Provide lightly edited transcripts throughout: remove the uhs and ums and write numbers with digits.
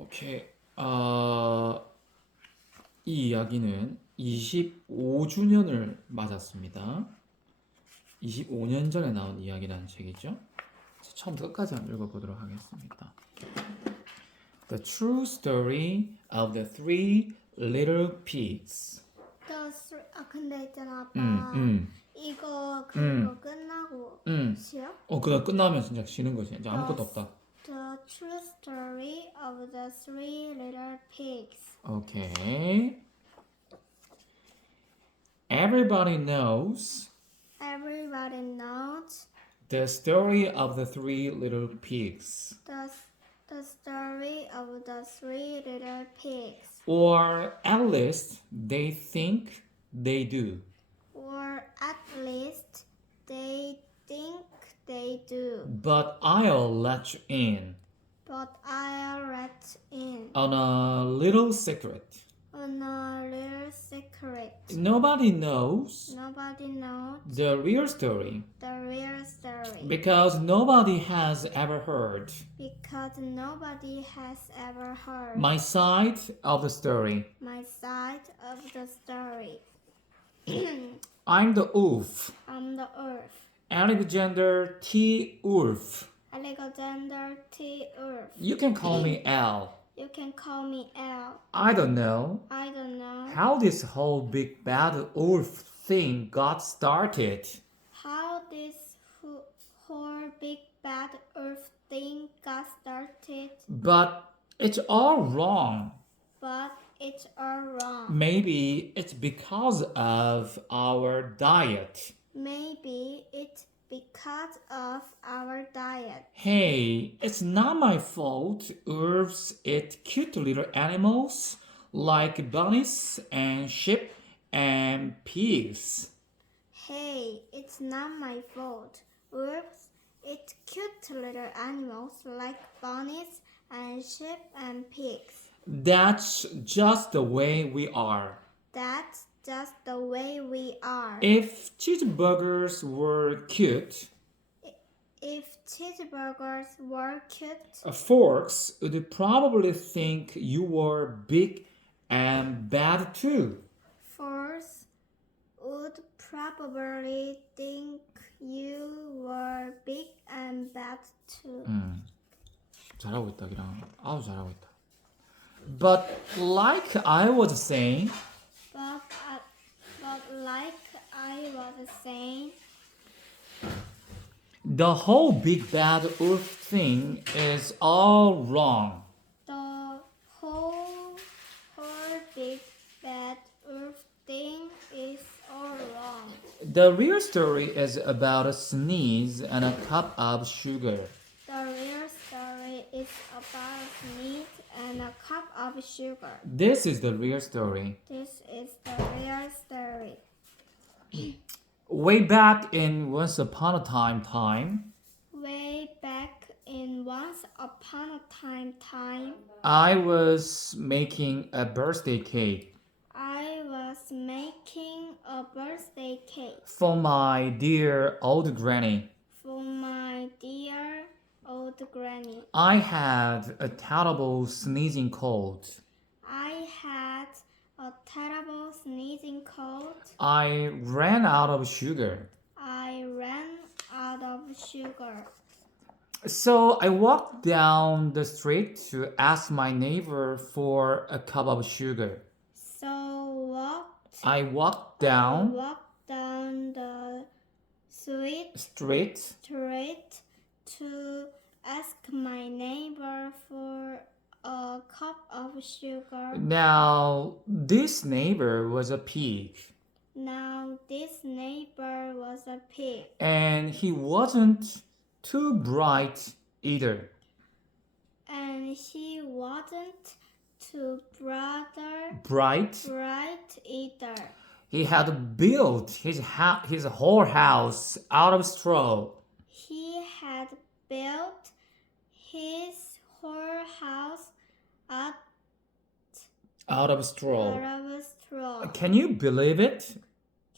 오케이. 이 이야기는 25주년을 맞았습니다. 25년 전에 나온 이야기라는 책이죠. 처음부터 끝까지 한번 읽어보도록 하겠습니다. The True Story of the Three Little Pigs. 근데 있잖아 아빠 음. 이거 그거 끝나고 쉬어? 그거 끝나면 진짜 쉬는 거지. 이제 아무것도 없다. The True Story of the Three Little Pigs. 오케이. Everybody knows the story of the three little pigs. The story of the three little pigs. Or at least they think they do. Or at least they think they do. But I'll let you in on a little secret. Nobody knows the real story because nobody has ever heard my side of the story. I'm the wolf. I'm the earth. Alexander T. Wolf. Alexander T. Earth. You can call me Al. You can call me L. I don't know how this whole big bad wolf thing got started. How this whole big bad earth thing got started. But it's all wrong. Maybe it's because of our diet. Hey, it's not my fault wolves eat cute little animals like bunnies and sheep and pigs. Hey, it's not my fault. Wolves eat cute little animals like bunnies and sheep and pigs. That's just the way we are. If cheeseburgers were cute, folks would probably think you were big and bad too. Folks would probably think you were big and bad too. 잘하고 있다, 기랑. 아주 잘하고 있다. But like I was saying, the whole big bad wolf thing is all wrong. The whole big bad wolf thing is all wrong. The real story is about a sneeze and a cup of sugar. The real story is about a sneeze and a cup of sugar. This is the real story. Way back in Once Upon a Time. I was making a birthday cake. For my dear old granny. I had a terrible sneezing cold. I ran out of sugar. So I walked down the street to ask my neighbor for a cup of sugar. I walked down the street to ask my neighbor for a cup of sugar. Now, this neighbor was a pig. And he wasn't too bright either. Bright either. He had built his whole house out of straw. He had built his whole house out of straw. Out of straw. Can you believe it?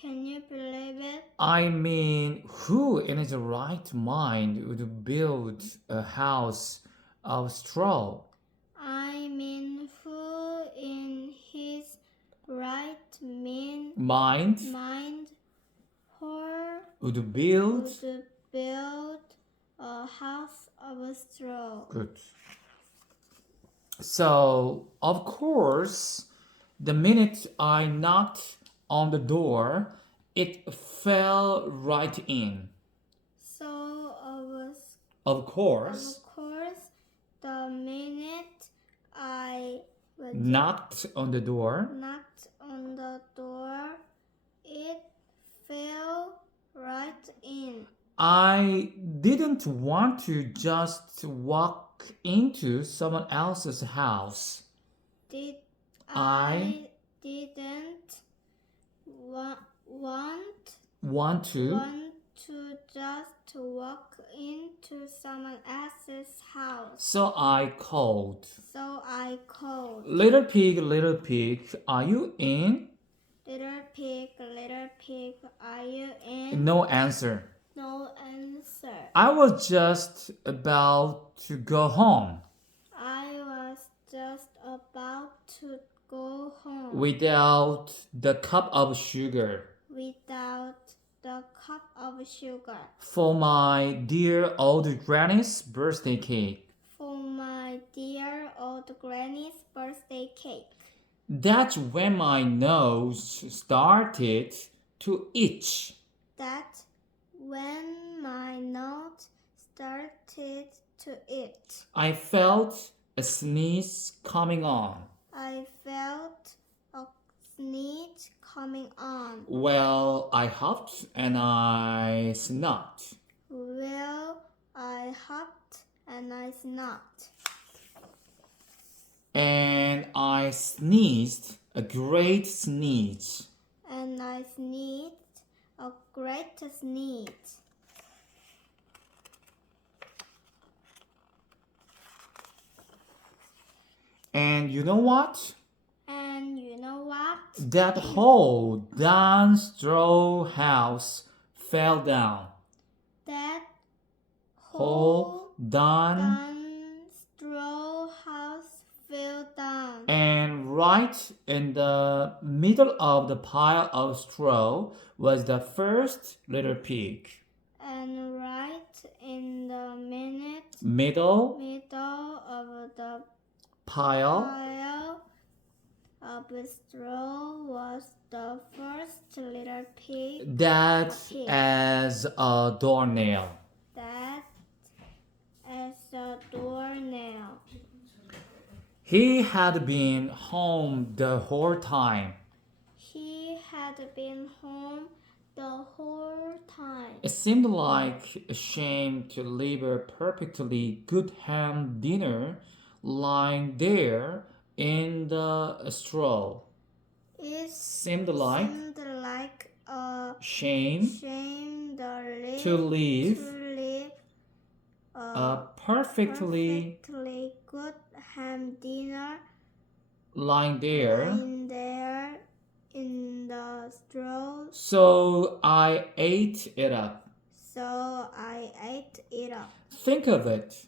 Can you believe it? I mean, who in his right mind would build a house of straw? I mind her would build. would build a house of straw. Good. So, of course, the minute I knocked on the door, it fell right in. So Of course, the minute I knocked on the door, knocked on the door, it fell right in. I didn't want to just walk into someone else's house. I didn't want to just walk into someone else's house. So I called. Little Little pig, are you in? pig, are you in? No answer. No answer. I was just about to go home I was just about to go home without the cup of sugar without the cup of sugar for my dear old granny's birthday cake. for my dear old granny's birthday cake. That's when my nose started to itch. That's when my nose started to itch. I felt a sneeze coming on. I felt a sneeze coming on. Well, I hopped and I snuffed. Well, I hopped and I snuffed. And I sneezed a great sneeze. And I sneezed a great sneeze. And you know what? And you know what? That whole darn straw house fell down. That Whole darn. straw house fell down. And right in the middle of the pile of straw was the first little pig. And right in the Middle of the pile of straw was the first little pig that as a doornail. that as a doornail. He had been home the whole time. He had been home the whole time. It seemed like a shame to leave a perfectly good ham dinner lying there in the straw. It Seemed like a shame to leave a perfectly good ham dinner lying there. In the straw. So I ate it up. Think of it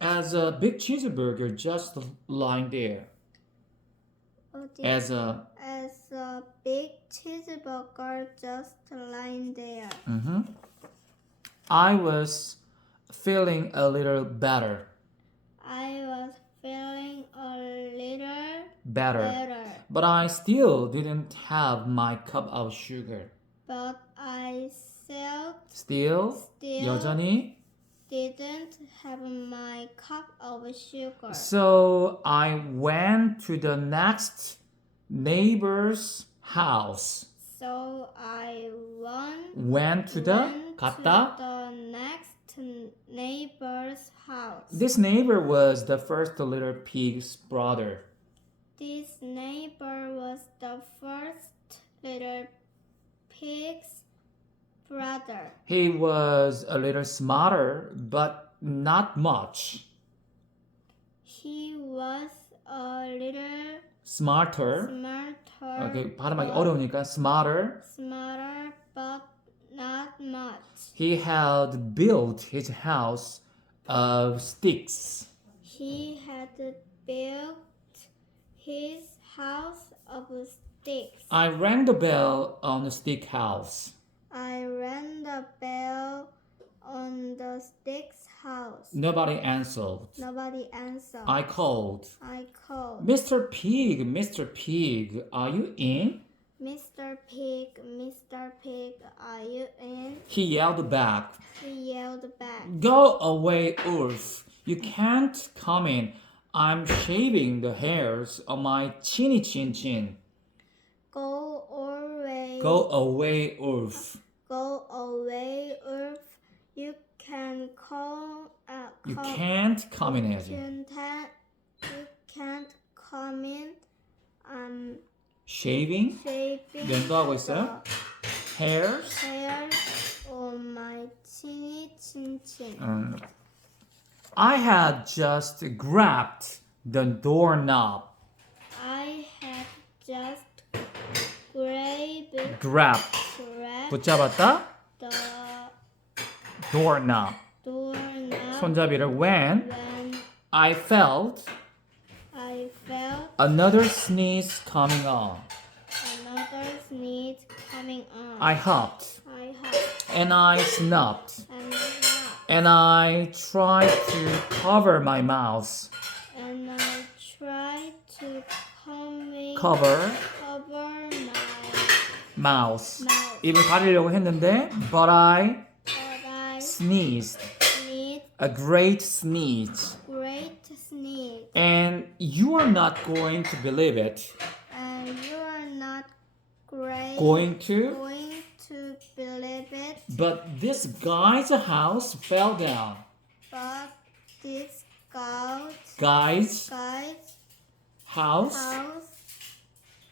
as a big cheeseburger just lying there. As a big cheeseburger just lying there. I was feeling a little better. But I still didn't have my cup of sugar. But I Still 여전히. didn't have my cup of sugar. So I went to the next neighbor's house. So I went to the next neighbor's house. This neighbor was the first little pig's brother. This neighbor was the first little pig's brother. He was a little smarter, but not much. He was a little smarter. Okay, 발음하기 어려우니까 smarter. But not much. He had built his house of sticks. He had built his house of sticks. I rang the bell on the stick house. I rang the bell on the stick's house. Nobody answered. Nobody answered. I called. I called. Mr. Pig, are you in? Mr. Pig, are you in? He yelled back. He yelled back. Go away, Ulf. You can't come in. I'm shaving the hairs on my chinny chin chin. Go away. Go away, Ulf. Go away, Ulf. You can call. You can't come in, 해야지. You can't come in. Shaving? Shaving 면도하고 있어요? Hairs? hair on my chinny chin chin. I had just grabbed the doorknob. I had just grabbed 붙잡았다? the Doorknob. doorknob 손잡이를 when when I felt I felt another sneeze coming on. another sneeze coming on. I hopped I hopped and I snuffed and laughed, and I tried to cover my mouth. and I tried to Cover cover my mouth. mouth, 입을 가리려고 했는데 but I but I sneezed. sneezed A great sneeze. great sneeze, And you are not going to believe it. and you are not Going to? going to believe it, But this guy's house fell down. but this guy's Guy's house house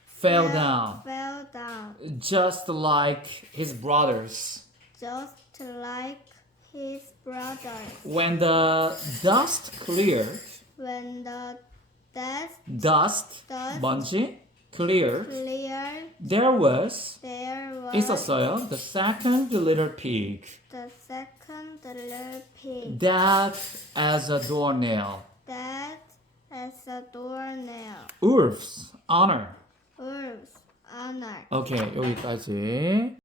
fell down. fell down, Just like his brothers. just like his brothers. When the dust cleared, When the dust, dust 먼지, cleared, cleared, there was, there was 있었어요, the second little pig. the second little pig That as a doornail. that as a doornail. Ulf's honor. Ulf's honor. 오케이, 여기까지.